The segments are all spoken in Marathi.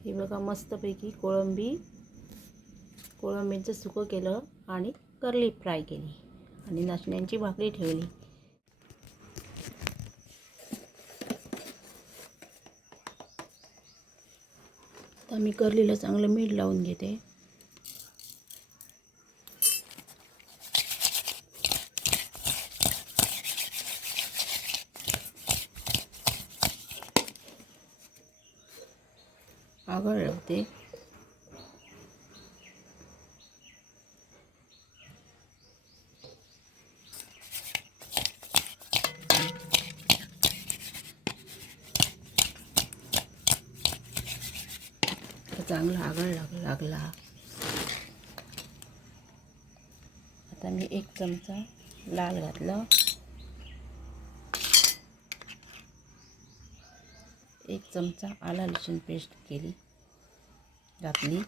हे बघा मस्तपैकी कोळंबीचं सुकं केलं आणि कर्ली फ्राय केली आणि नाचण्यांची भाकरी ठेवली। आता मी कर्लीला चांगलं मीठ लावून घेते। आगळ लावते। चांगला आगळ लागला। आता मी 1 चमचा लाल घातलं, 1 चमचा आला लसूण पेस्ट घातली,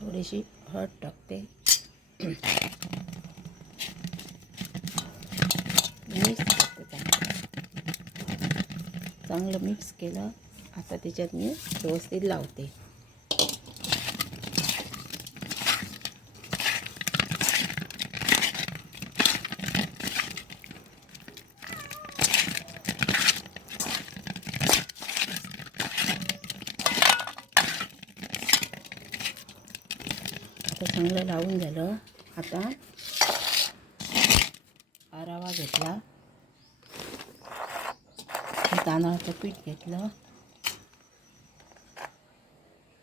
थोडीशी हळद टाकते, मिक्स करते। चांगलं मिक्स केलं। आता त्याच्यात मी व्यवस्थित लावते। आता चांगलं लावून झालं। आता रवा घेतला, तांदळाचं पीठ घेतलं।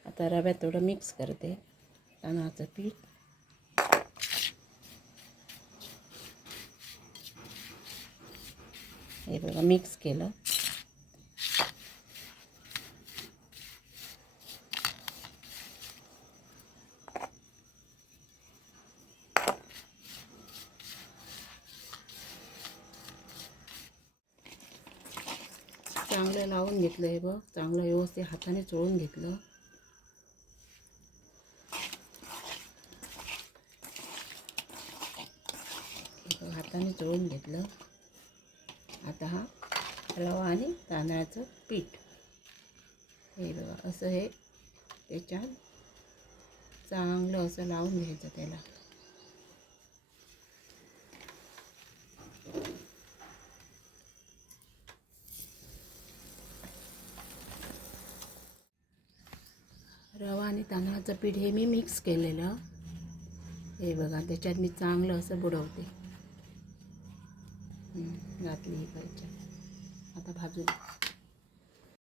आता रव्यात थोडं मिक्स करते तांदळाचं पीठ। हे बघा मिक्स केलं। चांगलं लावून घेतलं। हे बघ चांगलं व्यवस्थित हाताने चोळून घेतलं। हाताने चोळून घेतलं। आता हा रवा आणि तांदळाचं पीठ हे बघा असं हे त्याच्यात चांगलं असं लावून घ्यायचं त्याला। रवा आणि तांदळाचं पीठ हे मी मिक्स केलेलं हे बघा त्याच्यात मी चांगलं असं बुडवते। घातली ही पाहिजे आता भाजून।